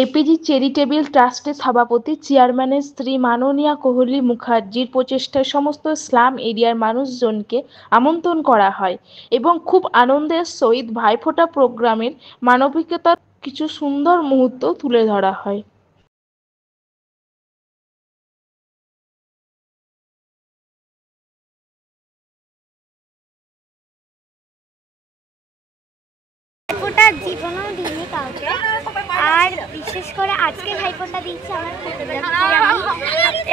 APG charitable ট্রাস্টের সভাপতি চেয়ারম্যানের স্ত্রী মাননীয়া কোহলি মুখার্জির প্রচেষ্টায় সমস্ত স্লাম এরিয়ার মানুষজনকে আমন্ত্রণ করা হয় এবং খুব আনন্দের সহিত ভাইফোঁটা প্রোগ্রামের মানবিকতার কিছু সুন্দর মুহূর্ত তুলে ধরা হয়। ভাইফোঁটা জীবনেও দিইনি কাউকে, আর বিশেষ করে আজকে ভাইফোঁটা দিচ্ছি আমার খুব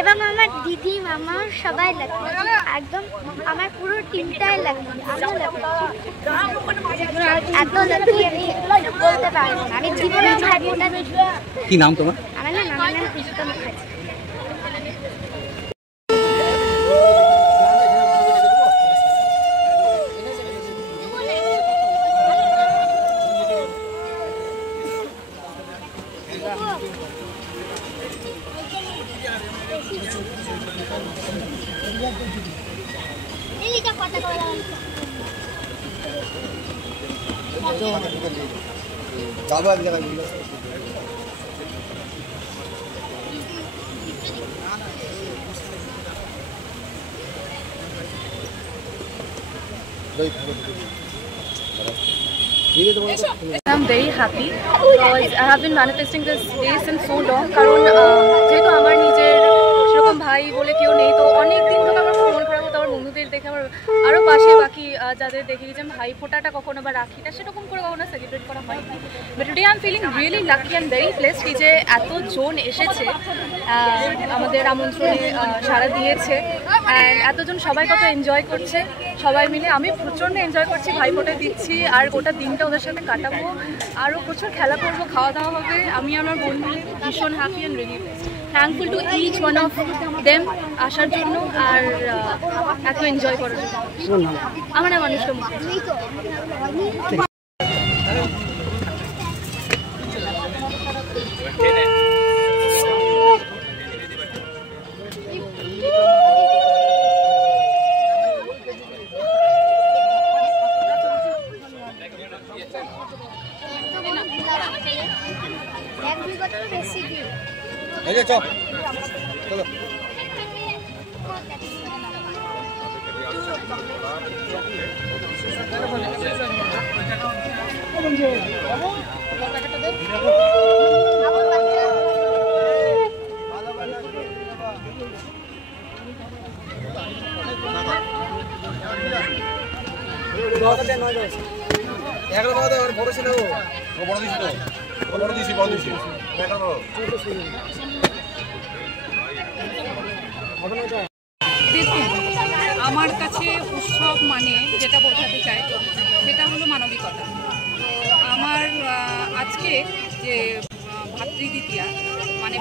এবং আমার দিদি মামা সবাই লাগবে, একদম আমার পুরো টিমটাই লাগবে। আমিও লাগবে, এত লাগবে আমি বলতে পারবো না। আমি জীবনেও ভাইফোঁটা দিচ্ছি। কি নাম তোমার? আমার নাম Krishna Mukherjee. I'm very happy because I have been manifesting this day since so long. কারণ যেহেতু আমার নিজের সেরকম ভাই বলে কেউ নেই, তো অনেক দিন ধরে আমার মন খারাপ হতো আমার বন্ধুদের দেখে, আমার আরও পাশে বাকি যাদের দেখি যে ভাই ফোঁটাটা কখনো বা রাখিটা সেরকম করে কখনো সেলিব্রেট করা হয়। But today I am feeling really lucky and very blessed কি যে এতজন এসেছে আমাদের আমন্ত্রণে সাড়া দিয়েছে, অ্যান্ড এতজন সবাই কত এনজয় করছে সবাই মিলে। আমি প্রচণ্ড এনজয় করছি, ভাইফোঁটা দিচ্ছি আর গোটা দিনটা ওদের সাথে কাটাবো, আরও প্রচুর খেলা করবো, খাওয়া দাওয়া হবে। আমি আমার বন্ধু ভীষণ happy and really thankful to each one of them আসার জন্য আর এত এনজয় করার জন্য। আমার নাম অনুষ্কা মুখার্জি। চলো বড় ছিল বড় দিছি তো বড় দিছি দেখুন, আমার কাছে উৎসব মানে যেটা বোঝাতে চাই সেটা হলো মানবিকতা। তো আমার আজকে যে ভাতৃদ্বিতীয়া মানে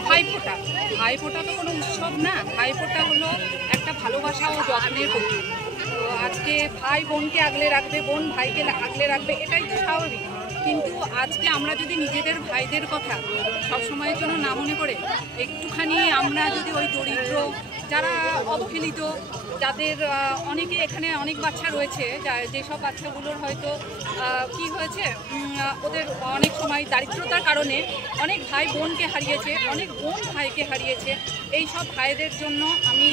ভাইফোঁটা তো কোনো উৎসব না, ভাইফোঁটা হলো একটা ভালোবাসা ও যত্নের প্রতীক। তো আজকে ভাই বোনকে আগলে রাখবে, বোন ভাইকে আগলে রাখবে, এটাই তো স্বাভাবিক। কিন্তু আজকে আমরা যদি নিজেদের ভাইদের কথা সবসময়ের জন্য না মনে করে একটুখানি আমরা যদি ওই দরিদ্র যারা অবহেলিত, যাদের অনেকে এখানে অনেক বাচ্চা রয়েছে, যেসব বাচ্চাগুলোর হয়তো কি হয়েছে, ওদের অনেক সময় দারিদ্রতার কারণে অনেক ভাই বোনকে হারিয়েছে, অনেক বোন ভাইকে হারিয়েছে, এই সব ভাইদের জন্য আমি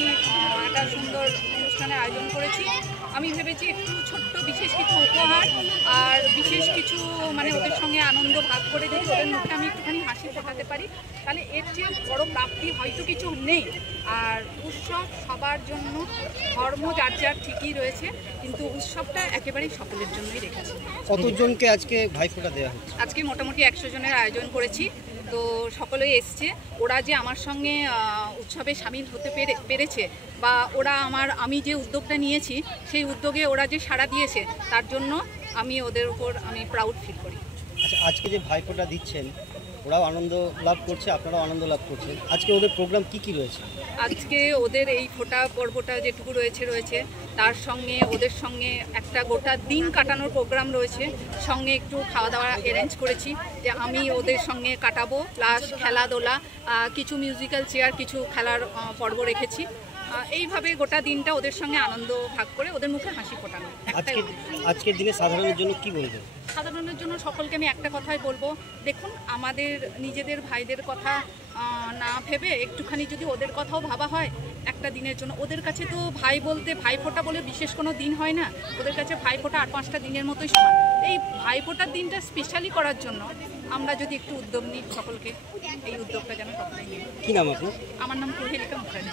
একটা সুন্দর অনুষ্ঠানের আয়োজন করেছি। আমি ভেবেছি একটু ছোট্ট বিশেষ কিছু উপহার আর বিশেষ কিছু মানে ওদের সঙ্গে আনন্দ ভাগ করে যদি ওদের মুখে আমি একটুখানি হাসি ফোটাতে পারি, তাহলে এর চেয়ে বড় প্রাপ্তি হয়তো কিছু নেই। আর উৎসব সবার জন্য, ধর্ম যার যার ঠিকই রয়েছে, কিন্তু উৎসবটা একেবারেই সকলের জন্যই রেখেছে। কতজনকে আজকে ভাইফোঁটা দেওয়া হচ্ছে? আজকে মোটামুটি 100 জনের আয়োজন করেছি। তো সকলেই এসছে, ওরা যে আমার সঙ্গে উৎসবে সামিল হতে পেরেছে বা ওরা আমি যে উদ্যোগটা নিয়েছি সেই উদ্যোগে ওরা যে সাড়া দিয়েছে তার জন্য আমি ওদের উপর আমি প্রাউড ফিল করি। আচ্ছা, আজকে যে ভাইফোঁটা দিচ্ছেন ওরাও আনন্দ লাভ করছে, আপনারাও আনন্দ লাভ করছেন। আজকে ওদের প্রোগ্রাম কি রয়েছে? আজকে ওদের এই ফোঁটা পর্বটা যেটুকু রয়েছে তার সঙ্গে ওদের সঙ্গে একটা গোটা দিন কাটানোর প্রোগ্রাম রয়েছে, সঙ্গে একটু খাওয়া দাওয়া অ্যারেঞ্জ করেছি যে আমি ওদের সঙ্গে কাটাবো, প্লাস খেলাধুলা, কিছু মিউজিক্যাল চেয়ার, কিছু খেলার পর্ব রেখেছি। এইভাবে গোটা দিনটা ওদের সঙ্গে আনন্দ ভাগ করে ওদের মুখে হাসি ফোটানো। আজকের দিনে সাধারণের জন্য কি বলবেন? সাধারণের জন্য সকলকে আমি একটা কথাই বলবো, দেখুন আমাদের নিজেদের ভাইদের কথা না ভেবে একটুখানি যদি ওদের কথাও ভাবা হয় একটা দিনের জন্য, ওদের কাছে তো ভাই বলতে ভাইফোঁটা বলে বিশেষ কোনো দিন হয় না, ওদের কাছে ভাইফোঁটা 8-5টা দিনের মতোই সমান। এই ভাইফোঁটার দিনটা স্পেশালি করার জন্য আমরা যদি একটু উদ্যোগ নিই সকলকে, এই উদ্যোগটা যেন সকলেই নিই। কি নাম আপনার? আমার নাম কুহেলিকা মুখার্জি।